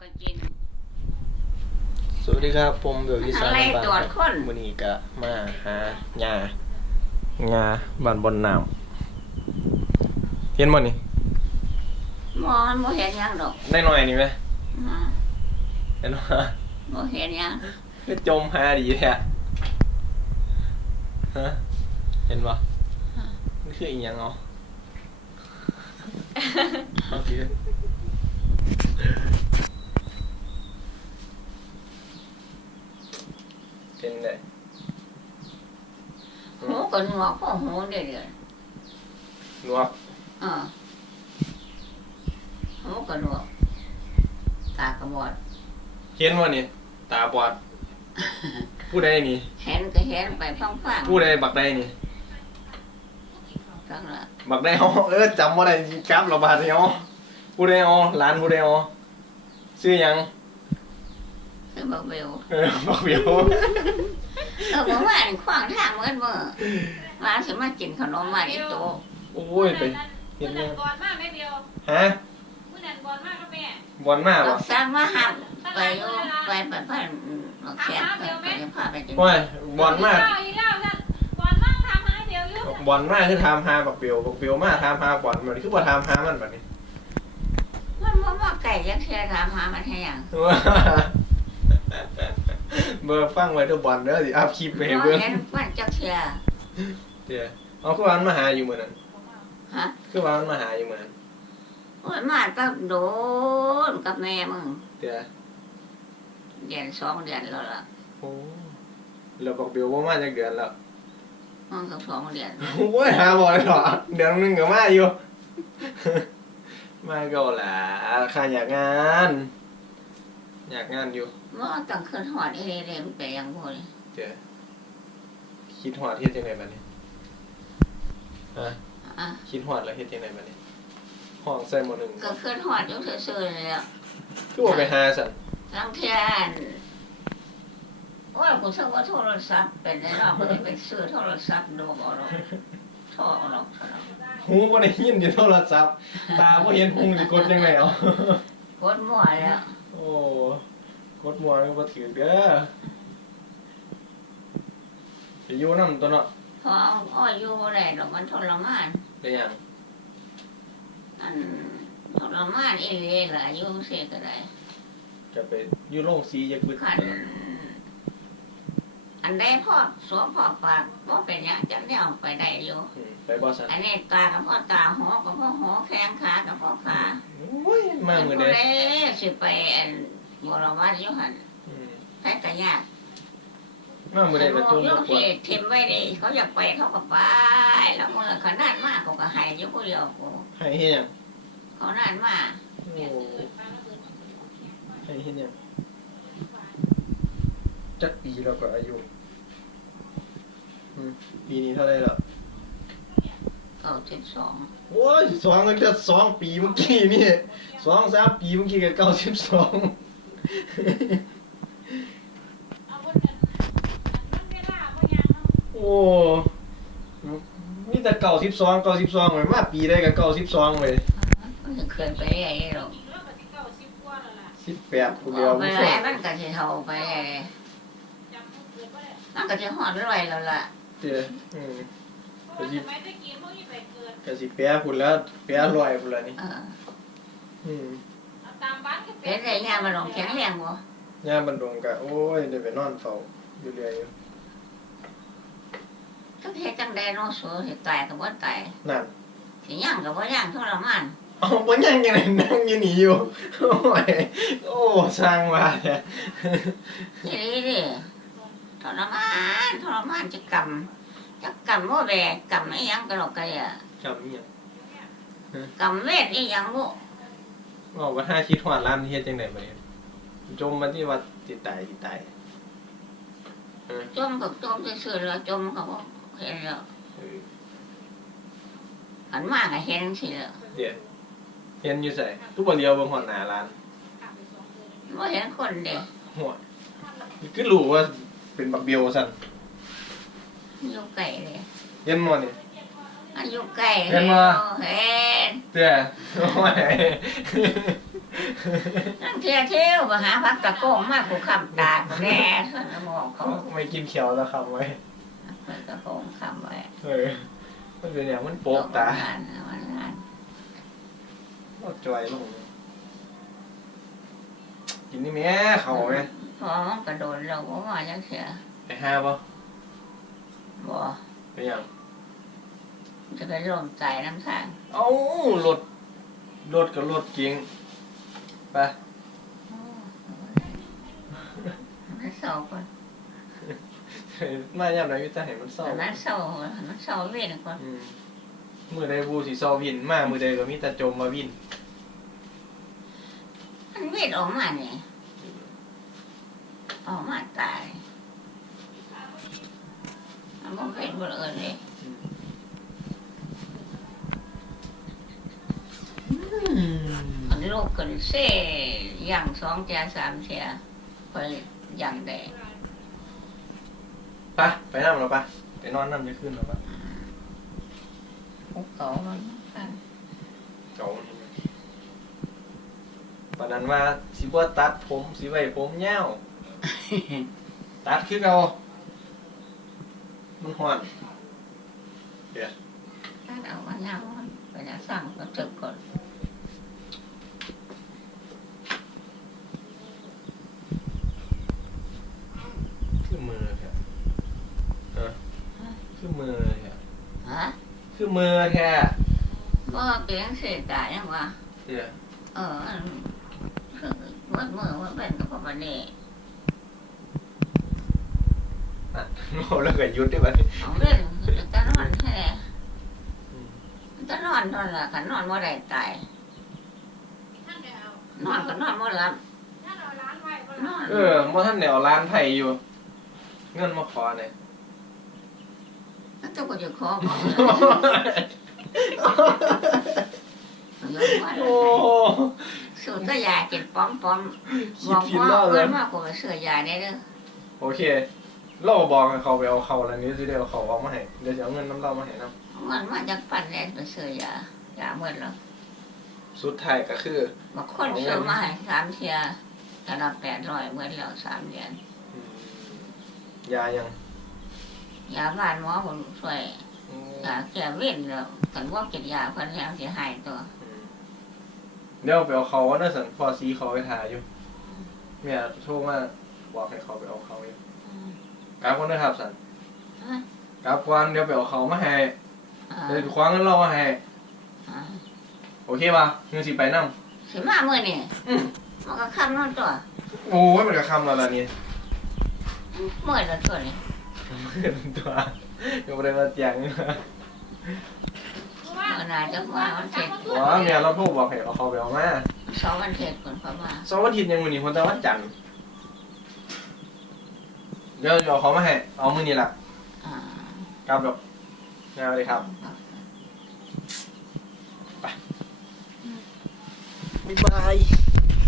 ก็กินสวัสดีครับผมเบลที่สามอะไรบ้านตรวจคนมื้อนี้ก็มาหาหญ้าหญ้าบ้านบนน้ำเห็นบ่นี่หมอมันบ่เห็นหยังดอกได้หน่อยนี่ไหมอ่าเห็นบ่บ่เห็นหยังคือจมหาดีแท้ฮะเห็นบ่นี่คืออีหยังเอาเอาสิ เป็นไงหูก็หนวกพ่อหูเด้อเด้อหนวกอ่าหูก็หนวกตาก็บอดเห็นบ่นี่ตาบอด ผู้ใดนี่เห็นก็เห็นไปฟังผู้ใดบักใดนี่ๆจังละบักได้เอาเออจำว่าได้กราบระบาดเนาะผู้ใดเอาร้านผู้ใดเอาชื่อหยัง คือบ่เบลเออบักเบียวเออบ่ว่านี่ขวางทางเหมือนมื้อร้านสิมากินขนมมาอีโตะโอ้ยไปเห็มื่นอยันั้งนก่อนมากแม่เดียวฮะมื่อนั้นก่อนมากครับแม่บอลมากก็วะสร้างมาหับไปอยู่ไปไปไปเอาแขนไปไปพาไปกินโอ้ยบอลมากอีกแล้วนั่นก่อนมากทำให้เดียวอยู่บอลมากคือทำหาบักเบียวบักเบียวมาทำหาบอลมันคือว่าทำหามันแบบนี้มันบ่มาไก่จังเทื่อถามหามันให้หยัง เบอร์ฟังไว้ทุกบอลเด้อสิอัพคลิปไปให้บ่เบิ่งเห็นมันจักเทื่อเดี๋ยวเอาคือว่ามันมาหาอยู่มื้อนั้นฮะคือว่ามันมาหาอยู่มื้อนั้นโอ้ยมาตั้งโดนกับแม่มึงเดี๋ยวเดือนสองเดือนแล้วล่ะโอ้แล้วบักเบียวบ่มาจากเดือนแล้วมันก็สองเดือนโอ้ยหาบ่ได้หรอเดือนหนึงก็มาอยู่มาเก็ล่ะข้าอยากงาน อยากงานอยู่มันต้องขึ้นหอดเอเรมันไปยังบ่นี่เจอคิดฮอดเฮ็ดจังไดบัดนี้ฮะอะคิดฮอดแล้วเฮ็ดจังไดบัดนี้ห้องใส่หมอหนึงก็ขึ้นหอดอยู่ซื่อๆเลยอะคือว่าไปหาซั่นทั้งเทื่ออันว่ากูซื้อว่าโทรศัพท์เป็นได้เนาะกูได้ไปซื้อโทรศัพท์ดูบ่หรอกโทรเอาหรอกหูบ่ได้ยินอยู่โทรศัพท์ตาบ่เห็นหูสิกดจังไดเอากดมั่วแล้ว โอ้กดมัวก็บ่ถือเด้อไปอยู่นำตัวเนาะพอเอาอ้อยอยู่บ่ได้ดอกมันทรมานได้หยังอันทรมานอีหลีล่ะอยู่เสียก็ได้จะไปอยู่โรงสีอยากบึดขัน อันได้พ่อสวมพ่อปากว่าเป็นหยังจะแนวไปได้อยู่ อืมไปบ่ซั่นอันนี้ตากับพ่อตาหัวกับพ่อหัวแข้งขากับพ่อขาโอ้ยมามื้อเป็ใดนผู้ใดสิไปอันบรวัดอยู่หันอืมใช้แต่ยากมามื้อใดก็จมโยบ่กปวที่ดทิมไว้ดิเขาอยากไปเขาก็ไป แล้วเมื่อขนาดมากเขาก็ใหายอยู่ผู้เดียวกูให้เฮ็ดหยังเขานานมากโอ้ให้เฮ็ดหยัง จักปีแล้วก็อายุอืมปีนี้เท่าไหร่แล้วเก้าสิบสองโอ้ยสองตั้งแต่สองปีเมื่อกี้นี่สองสามปีเมื่อกี้ก็เก้าสิบสองเอาวันนั้นมันเวลาบ่ยังเนาะโอ้มีแต่เก้าสิบสองเก้าสิบสองเลยมาปีได้ก็เก้าสิบสองเลยมันจะเคยไปไอ้หรอกอีกแล้วก็สิเก้าสิบกว่าแล้วล่ะสิบแปดคนเดียวเอาไปไม่แล้ใช่วมันก็จะเท่าไปไอ้ จำมันเกิดบ่ได้ มันก็จะหอดร้อยแล้วล่ะเจ้อืมเพราะว่าสมัยตะกี้พวกนี้ไปเกิดก็สิแปะพุ่นแล้วแปะลอยพุ่นแล้วนี่ เอออืมเอาตามบ้านก็เป็นไรงานมาลงแข็งแรงบ่ย่ามบันดงก็โอ้ยได้ไปนอนเฝ้าอยู่เรื่อยอยู่ก็เฮ็ดจังได๋เนาะสูสิตายก็บ่ตายนั่นสิย่างก็บ่ย่างทรมานเอาบ่ยังยังไงนั่งอยู่นี่อยู่ โอ้ยโอ้สร้างว่าแท้อีหลีเดิท รมานทรมานจะกำจะกำบ่แบกกำอีหยังก็ดอกกะเนี่ยจำเนี่ยกำเวทอีหยังบ่บอกว่าถ้าคิดฮอดร้านเฮ็ดจังได๋บัดนี้จมมาที่ว่าสิตายสิตายจมก็จมซื่อๆแล้วจมก็บ่เห็นแล้วเออหันมาก็เห็นสิแล้วเดี๋ยวเห็นอยู่ใส่ทุกบ่เลียวเบิ่งฮอดหน้าร้านบ่เห็นคนเด้หัวคือรู้ว่า เป็นบักเบียวซั่นอยู่ไกลเลยเห็นบ่นี่อัมันอยู่ใกล้เห็นบ่เห็นเตี้ยโอ้ยนั่นเที่ยวเที่ยวมาหาพักตะโกงมากกูคำตากูแน่สมองเขาไม่กินเขียวแล้วครับไว้พักตะโกงคำไว้เออมันเป็นอย่างมันโป๊กตางานวันงานเอาจอยลงกินนี่แม่เขาไหม พอมันกระโดดเราก็ว่าจังเสียไปห้าป่ะบ่ไปยังจะไปร่วมใจน้ำทางเอ้ารถรถกับรถเก๋งไปมันเศร้าก่อนมาย่ำไหนก็จะเห็นมันเศร้ามันเศร้ามันเศร้าเวียนก่อนอืมมือใดบูสีเศร้าวินมามือใดก็มีแต่จมมาวินมันเวียนออกมาเนี่ย ออกมาตายมันบ่เป็นบ่เอิญเลยอันนี้ลูกกันเซ่อย่างสองเจียสามเจียไปอย่างแดงไปไปนั่งเราไปไปนอนนั่งจะขึ้นเราไปภูเขามันกันเก่ามันปานนั้นว่าสิบ่ตัดผมสิไว้ผมยาว ตัดคือเก่ามันฮ้อนถ้าเอามาเงาไปนะสั่งก็จึกก่อนคือมือแท้เออคือมือแท้ฮะคือมือแท้บ่เปลี่ยนเสียตายยังวะเดี๋ยวเอออันคือมืดมือว่าเป็นกับมันนี่อะ โอ้แล้วก็หยุดได้บัดนี้ของเล่นจะนอนแท้จะนอนตอนละกันนอนเมื่อไรตายท่านเดียวนอนก็นอนเมื่อรับท่านเอาร้านไว้ก็นอนเออบ่ทันได้เอาร้านไผอยู่ เงินมาขอเนี่ยแล้วตัวก็จะขอของยกมาโอ้สูตรก็ยาเจ็ดป้อมป้อมคิบดอกผิดว่าแล้วเลเพื่ยอนมากกว่าเสื้อยาได้เด้อโอเค เราบอกให้เขาไปเอาเขาแล้วนี้สิเดี๋ยวเขาเอามาให้เดี๋ยวจะเอาเงินน้ำเรามาให้นํมันมาจากปั่นแลนไปเสื้อยายาเมื่อแล้วสุดท้ายก็คือบางคนเสื้อมาให้สามเทียแต่ละแปดร้อยเมื่อแล้วสามเดือนอืมยายังยาบ้านหมอผมช่วยอืมยาแก้เว้นแล้วกันว่ากินยาคนแล้วเสียหายตัวเดี๋ยวไปเอาเขาว่าน่าสันพอซีเขาไปถ่ายอยู่เมียโทรมาบอกให้เขาไปเอาเขาอยู่ กลับก่อนนะครับสันฮะกลับก่อนเดี๋ยวไปเอาเขามาให้อ่าเดี๋ยวคว้าเงินเรามาให้อ่าโอเคป่ะเงินสิไปนํสิมาเมื่อนี่มันก็ข้ามนอนตัวโอ้ยมันก็คำแล้วล่ะนี่เมื่อแล้วตัวนี้ตัวก็บ่ได้มาแจ้งเพราะว่าเมื่อนาจะว่ามันเสร็จว้าเมียเราโทรบอกให้เอาเขาไปเอามาสองวันเสร็จคนพม่าสองวันอาทิตย์ยังมื้อนี้คนแต่วันจันทร์ เดี๋ยวเดี๋ยวเอาเขามาให้เอามื้อนี้ล่ะอ่ากลับดอกงานเลยครับบ๊ายบาย